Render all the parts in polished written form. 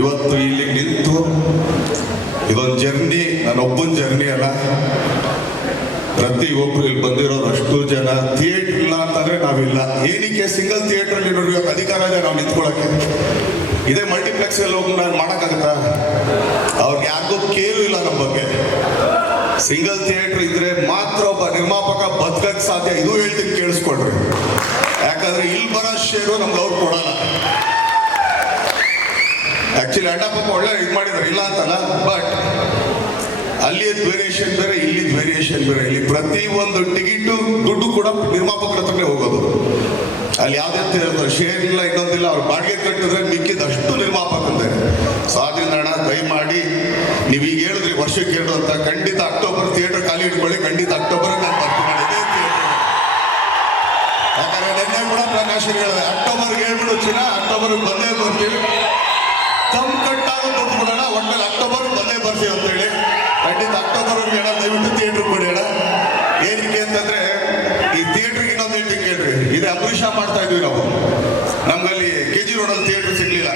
ಇವತ್ತು ಇಲ್ಲಿ ನಿಂತು ಇದೊಂದು ಜರ್ನಿ, ನಾನೊಬ್ಬನ ಜರ್ನಿ ಅಲ್ಲ, ಪ್ರತಿಯೊಬ್ರು ಇಲ್ಲಿ ಬಂದಿರೋರು ಅಷ್ಟು ಜನ. ಥಿಯೇಟರ್ ಇಲ್ಲ ಅಂತಂದ್ರೆ ನಾವಿಲ್ಲ. ಏನಕ್ಕೆ ಸಿಂಗಲ್ ಥಿಯೇಟರ್ ಅಲ್ಲಿ ನೋಡ್ಬೇಕು ಅಧಿಕಾರ ಇದೆ ನಾವು ನಿಂತ್ಕೊಳ್ಳೋಕೆ? ಇದೇ ಮಲ್ಟಿಪ್ಲೆಕ್ಸ್ ಅಲ್ಲಿ ಹೋಗಿ ನಾನು ಮಾಡೋಕ್ಕಾಗತ್ತಾ? ಅವ್ರಿಗೆ ಯಾರಿಗೂ ಕೇಳು ಇಲ್ಲ ನಮ್ಮ ಬಗ್ಗೆ. ಸಿಂಗಲ್ ಥಿಯೇಟರ್ ಇದ್ರೆ ಮಾತ್ರ ಒಬ್ಬ ನಿರ್ಮಾಪಕ ಬದುಕಕ್ಕೆ ಸಾಧ್ಯ. ಇದು ಹೇಳ್ತೀನಿ, ಕೇಳಿಸ್ಕೊಳ್ರಿ. ಯಾಕಂದ್ರೆ ಇಲ್ಲಿ ಬರೋ ಶೇರು ನಮ್ಗೆ ಅವ್ರು ಕೊಡಲ್ಲ. ಆಕ್ಚುಲಿ ಅಣ್ಣಪ್ಪ ಒಳ್ಳೆ ಇದು ಮಾಡಿದ್ರು, ಇಲ್ಲ ಅಂತಲ್ಲ, ಬಟ್ ಅಲ್ಲಿಯದ್ ವೇರಿಯೇಷನ್ ಬೇರೆ, ಇಲ್ಲಿದ್ ವೇರಿಯೇಷನ್ ಬೇರೆ. ಇಲ್ಲಿ ಪ್ರತಿ ಒಂದು ಟಿಕೆಟ್ ದುಡ್ಡು ಕೂಡ ನಿರ್ಮಾಪಕರ ಹತ್ರನೇ ಹೋಗೋದು. ಅಲ್ಲಿ ಯಾವ್ದೇ ಶೇರ್ ಇಲ್ಲ, ಇನ್ನೊಂದಿಲ್ಲ. ಅವ್ರು ಬಾಡಿಗೆ ಕಟ್ಟಿದ್ರೆ ಮಿಕ್ಕಿದಷ್ಟು ನಿರ್ಮಾಪಕಂದೆ. ಸೊ ಆದ್ರಿಂದ ಅಣ್ಣ ದಯಮಾಡಿ ನೀವು ಈಗ ಹೇಳಿದ್ರಿ ವರ್ಷಕ್ಕೆ 2 ಅಂತ, ಖಂಡಿತ ಅಕ್ಟೋಬರ್ ಥಿಯೇಟರ್ ಖಾಲಿ ಇಟ್ಕೊಳ್ಳಿ. ಖಂಡಿತ ಅಕ್ಟೋಬರ್ ನಾನು ಬರ್ತೀನಿ. ಯಾಕಂದ್ರೆ ನಿನ್ನೆ ಕೂಡ ಪ್ರಕಾಶ್ ಹೇಳಿದೆ, ಅಕ್ಟೋಬರ್ಗೆ ಹೇಳ್ಬಿಡು ಚಿನ್ನ, ಅಕ್ಟೋಬರ್ಗೆ ಬಂದೇ ಬರ್ತೀವಿ. ತಮ್ ಕಟ್ಟಾಗ ದುಡ್ಡು ಕೊಡೋಣ, ಒಟ್ಟಲ್ಲಿ ಅಕ್ಟೋಬರ್ ಬಂದೇ ಬರ್ತೀವಿ ಅಂತ ಹೇಳಿ. ಖಂಡಿತ ಅಕ್ಟೋಬರ್ ಹೇಳ, ದಯವಿಟ್ಟು ಥಿಯೇಟರ್ ಕೊಡಿ ಅಣ್ಣ. ಏನಕ್ಕೆ ಅಂತಂದ್ರೆ ಈ ಥಿಯೇಟರ್ಗೆ ಇನ್ನೊಂದು ಹೇಳ್ತೀನಿ ಕೇಳ್ರಿ. ಇದೇ ಅಂಬರೀಷ ಮಾಡ್ತಾ ಇದ್ವಿ ನಾವು. ನಮ್ಗಲ್ಲಿ KG ರೋಡಲ್ಲಿ ಥಿಯೇಟರ್ ಸಿಗ್ಲಿಲ್ಲ.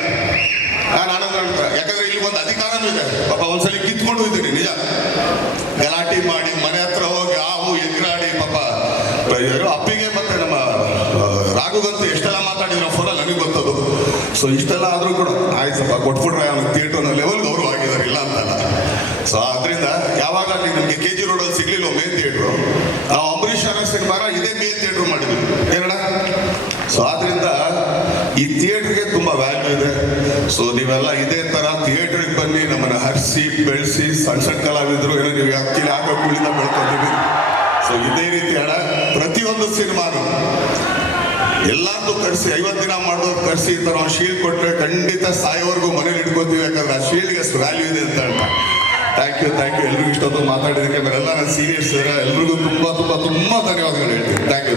ನಾನು ಆನಂದ ಅಂತ, ಯಾಕಂದ್ರೆ ಇಲ್ಲಿ ಒಂದು ಅಧಿಕಾರನೂ ಇದೆ. ಪಾಪ ಒಂದ್ಸಲಿ ಕಿತ್ಕೊಂಡು ಇದ್ದೀನಿ, ನಿಜ. ಗಲಾಟೆ ಮಾಡಿ ಮನೆ ಹತ್ರ ಹೋಗಿ ಹಾವು ಎಗ್ರಾಡಿ, ಪಾಪ ಅಪ್ಪಿಗೆ ಮತ್ತೆ ನಮ್ಮ ರಾಘುಗಂತೂ ಎಷ್ಟೆಲ್ಲ ಮಾತಾಡಿದ್ರು ಫೋನಲ್ಲಿ, ನನಗೆ ಗೊತ್ತದು. ಸೊ ಇಷ್ಟೆಲ್ಲ ಆದ್ರೂ ಕೂಡ ಆಯ್ತಪ್ಪ ಕೊಟ್ಬಿಟ್ರೆ ಅವ್ನಿಗೆ ಥಿಯೇಟರ್ ಲೆವೆಲ್ ಗೌರವ ಆಗಿದ್ದಾರೆ, ಇಲ್ಲ ಅಂತಲ್ಲ. ಸೊ ಆದ್ರಿಂದ ಯಾವಾಗ ನಿಮಗೆ KG ರೋಡಲ್ಲಿ ಸಿಗ್ಲಿಲ್ಲ ಮೇನ್ ಥಿಯೇಟ್ರು, ನಾವು ಅಂಬರೀಷ್ ಸಿನಿಮಾನ ಇದೇ ಮೇನ್ ಥಿಯೇಟ್ರ್ ಮಾಡಿದ್ವಿ ಏನಣ್ಣ. ಸೊ ಆದ್ರಿಂದ ಈ ಥಿಯೇಟರ್ಗೆ ತುಂಬಾ ವ್ಯಾಲ್ಯೂ ಇದೆ. ಸೊ ನೀವೆಲ್ಲ ಇದೇ ತರ ಥಿಯೇಟರ್ಗೆ ಬನ್ನಿ, ನಮ್ಮನ್ನ ಹರಿಸಿ ಬೆಳೆಸಿ, ಸಣ್ಣ ಸಣ್ಣ ಕಲಾವಿದ್ರು ಏನೋ ನೀವು ಆಕ್ಚುಲಿ ಆಗ ಕುಳಿತ ಬೆಳ್ಕೊಂಡಿದ್ದೀವಿ. ಸೊ ಇದೇ ರೀತಿ ಅಣ್ಣ ಪ್ರತಿಯೊಂದು ಸಿನಿಮಾನು ಎಲ್ಲಾರ್ದು ಕರ್ಸಿ 50 ದಿನ ಮಾಡೋರು ಕರ್ಸಿ ಈ ತರ ಒಂದು ಶೀಲ್ಡ್ ಕೊಟ್ರೆ ಖಂಡಿತ ಸಾಯೋವರೆಗೂ ಮನೇಲಿ ಇಟ್ಕೋತೀವಿ. ಯಾಕಂದ್ರೆ ಆ ಶೀಲ್ಡ್ಗೆ ಅಷ್ಟು ವ್ಯಾಲ್ಯೂ ಇದೆ ಅಂತ ಹೇಳ. ಥ್ಯಾಂಕ್ ಯು ಎಲ್ರಿಗೂ ಇಷ್ಟೊಂದು ಮಾತಾಡಿದಕ್ಕೆ. ನಾವೆಲ್ಲ ನನ್ನ ಸೀನಿಯರ್ಸ್ ಎಲ್ರಿಗೂ ತುಂಬಾ ಧನ್ಯವಾದಗಳು ಹೇಳ್ತೀನಿ. Thank you